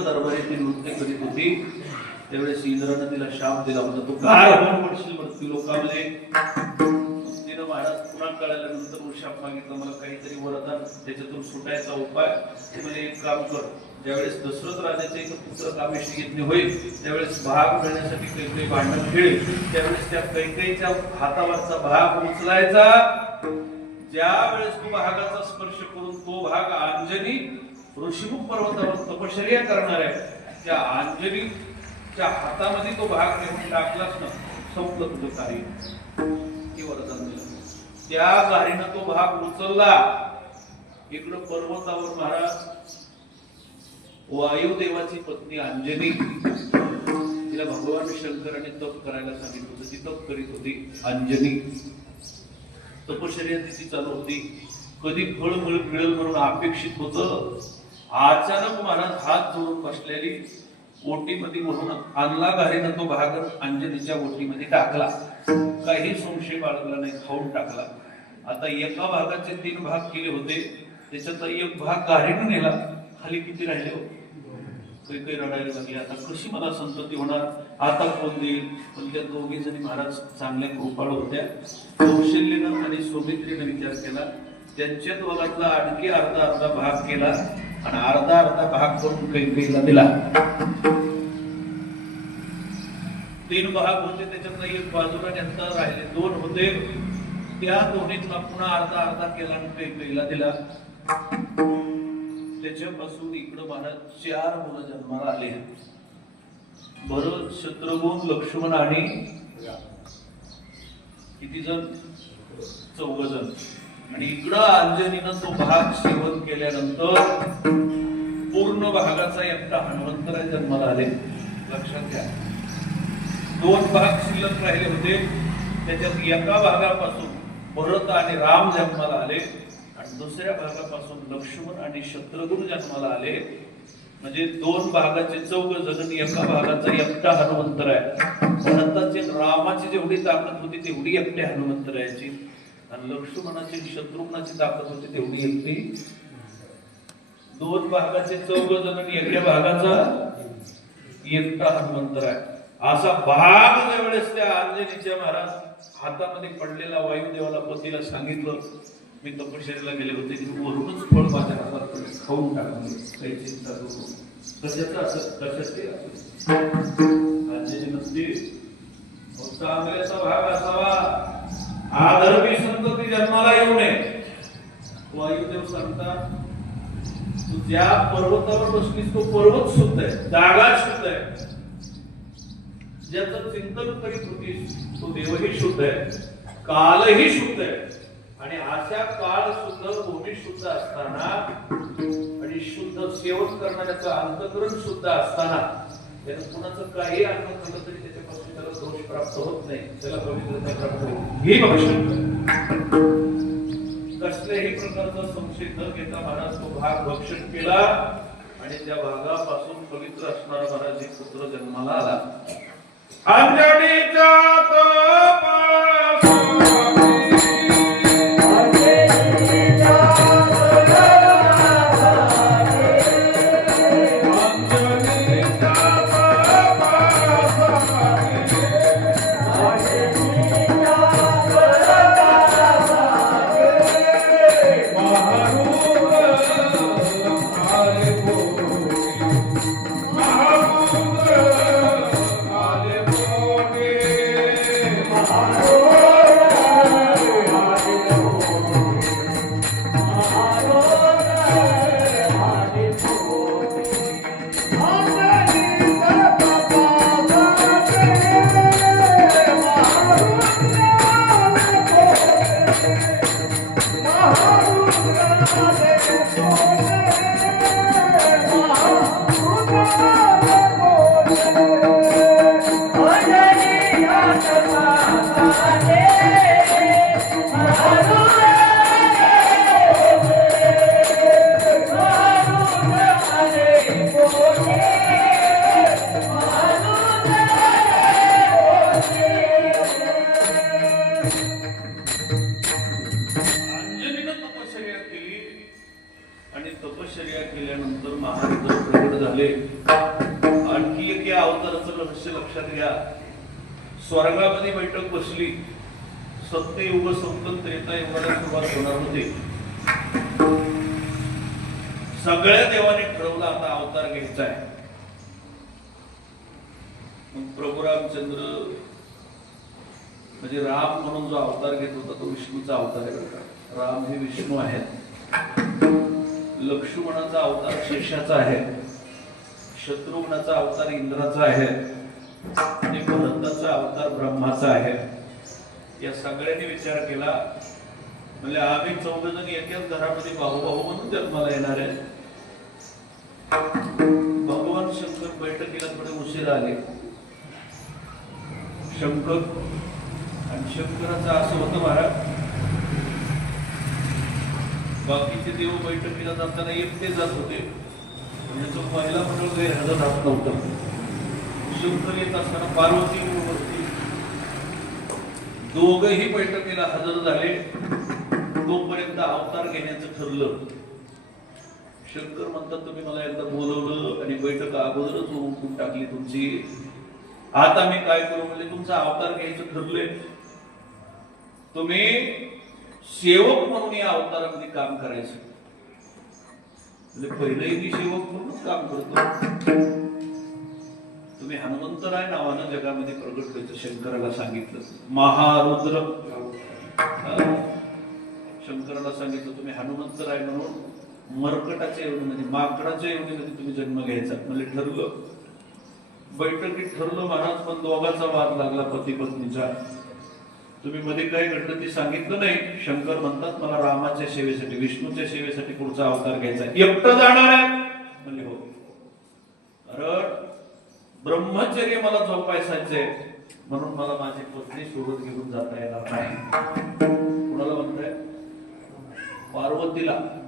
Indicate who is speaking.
Speaker 1: दरबारी ती नृत्य करीत होती. त्यावेळेस इंद्रानं तिला शाप दिला होता. तू काय पडशील मृत्यू लोकांमध्ये तिनं महाराज पुन्हा कळाल्यानंतर मग शाप मागितला. मला काहीतरी वरदान त्याच्यातून सुटायचा उपाय. म्हणजे एक काम कर. ज्यावेळेस दशरथ राजाचे एक पुत्र कामेशी घेतले होईल त्यावेळेस भाग मिळण्यासाठी काही काही भांडण खेळेल त्यावेळेस त्या कैकेच्या हातावरचा भाग उचलायचा. ज्या वेळेस तो भागाचा स्पर्श करून तो भाग अंजनी ऋषीमुख पर्वतावर तपश्चर्या करणाऱ्या त्या अंजनीच्या हातामध्ये तो भाग घेऊन टाकलाच ना. संपलं तुझं कार्य. हे वरदान दिलं. त्या गाडीनं तो भाग उचलला. इकडं पर्वतावर महाराज वायुदेवाची पत्नी अंजनी तिला भगवान शंकराने तप करायला सांगितलं होतं. ती तप करीत होती अंजनी तपश्चर्या तिची चालू होती. कधी फळ मिळेल म्हणून अपेक्षित होतं. अचानक महाराज हात जोडून बसलेली ओटीमध्ये म्हणून आणला घारीनं तो भाग अंजनीच्या ओटीमध्ये टाकला. काही संशय बाळगला नाही खाऊन टाकला. आता एका भागाचे तीन भाग केले होते. त्याच्यात एक भाग गाडीनं नेला. खाली किती राहिले हो? काही काही रडायला लागले. आता कशी मला संतती होणार? आता कोण देईल? पण त्या दोघी जणी महाराज चांगल्या कृपाळ होत्या. कौशल्यनं आणि सौमित्रीनं विचार केला. त्यांच्या दोघातला आणखी अर्धा अर्धा भाग केला. आणि अर्धा अर्धा भाग करून काही काहीला दिला. तीन भाग होते त्याच्यातला एक बाजूला त्यांचा राहिले दोन होते. त्या दोन्हीतला पुन्हा अर्धा अर्धा केला आणि काही काहीला दिला. त्याच्यापासून इकडं महाराज चार मुलं जन्माला आले. भरत शत्रुघ्न लक्ष्मण आणि किती जण? चौघ जण. आणि इकडं अंजनीनं तो भाग सेवन केल्यानंतर पूर्ण भागाचा एकटा हनुमंतराय जन्माला आले. लक्षात घ्या. दोन भाग शिल्लक राहिले होते. त्याच्यात एका भागापासून भरत आणि राम जन्माला आले आणि दुसऱ्या भागापासून लक्ष्मण आणि शत्रुघ्न जन्माला आले. म्हणजे दोन भागाचे चौघ जण एका भागाचा एकटा हनुमंतराय. आहे रामाची जेवढी ताकद होती तेवढी एकट्या हनुमंतरायाची. आणि लक्ष्मणाची शत्रुघ्नाची ताकद होती तेवढी एकटी दोन भागाचे चौघ जण आणि एका भागाचा एकटा हनुमंतर आहे. असा भाग ज्यावेळेस त्या अंजनीच्या महाराज हातामध्ये पडलेला वायुदेवाला पतीला सांगितलं मी तपश्चर्याला गेले होते की वरूनच फळ माझ्या हातात खाऊन टाकले म्हणजे काही चिंता करू. कशाचं असं? कशाचे असं? अंजनी नसते चांगल्याचा भाग असावा. आधर्मी संतती जन्माला येऊ नये. वायुदेव सांगतात तू ज्या पर्वतावर बसलीस तो पर्वत शुद्ध आहे जागा शुद्ध आहे. ज्याचं चिंतन करीत होतीस तो देवही शुद्ध आहे कालही शुद्ध आहे. आणि अशा काळ शुद्ध भूमी शुद्ध असताना आणि शुद्ध सेवन करणाऱ्याचं अंतकरण शुद्ध असताना त्यानं कुणाचं काही अन्न खाल्लं तरी दोष प्राप्त होत नाही त्याला पवित्रता प्राप्त होते ही भविष्य कसल्याही प्रकारचा संशय न घेता महाराज तो भाग भक्षण केला आणि त्या भागापासून पवित्र असणारा महाराज एक पुत्र जन्माला आला Yeah.
Speaker 2: तपश्चर्या केल्यानंतर महाले
Speaker 1: आणखी एक या अवताराचं रहस्य लक्षात घ्या. स्वर्गामध्ये बैठक बसली. सत्ययुग संपत त्रेता युगाला सुरुवात होणार होती. सगळ्या देवाने ठरवलं आता अवतार घ्यायचा आहे. मग प्रभू रामचंद्र म्हणजे राम म्हणून जो अवतार घेत होता तो विष्णूचा अवतार आहे राम हे विष्णू आहेत. लक्ष्मणाचा अवतार शेषाचा आहे. शत्रुघ्नाचा अवतार इंद्राचा आहे. आणि अवतार ब्रह्माचा आहे. या सगळ्यांनी विचार केला. म्हणजे आम्ही चौघ जण एकाच घरामध्ये भाऊ भाऊ म्हणून जन्माला येणार आहे. भगवान शंकर बैठकीला थोडे उशीर आले. शंकर आणि शंकराचं असं होतं महाराज बाकीचे देव बैठकीला जाताना एकटे जात होते. म्हणजे तो पहिला मंडळ गैरहजर राहत नव्हता. शंकर येत असताना पार्वती होती दोघही बैठकीला हजर झाले. तोपर्यंत अवतार घेण्याचं ठरलं. शंकर म्हणतात तुम्ही मला एकदा बोलवलं आणि बैठक अगोदरच उरकून टाकली तुमची. आता मी काय करू? म्हणजे तुमचा अवतार घ्यायचं ठरलंय. तुम्ही सेवक म्हणून या अवतारामध्ये काम करायचं. म्हणजे पहिलंही मी सेवक म्हणूनच काम करतो. तुम्ही हनुमंतराय नावानं जगामध्ये प्रगट व्हायचं शंकराला सांगितलं. महारुद्र. शंकराला सांगितलं तुम्ही हनुमंतराय म्हणून मरकटाच्या योनीमध्ये माकडाच्या योनीमध्ये तुम्ही जन्म घ्यायचा. म्हणजे ठरलं. बैठकीत ठरलं महाराज पण दोघांचा वाद लागला पती पत्नीचा तुम्ही मध्ये काय घडलं ते सांगितलं नाही. शंकर म्हणतात मला रामाच्या सेवेसाठी विष्णूच्या सेवेसाठी पुढचा अवतार घ्यायचा आहे. एकटं जाणार आहे. म्हणजे हो. कारण ब्रह्मचर्य मला जोपासायचंय. म्हणून मला माझी पत्नी सोबत घेऊन जाता येणार नाही. कुणाला म्हणताय? पार्वतीला.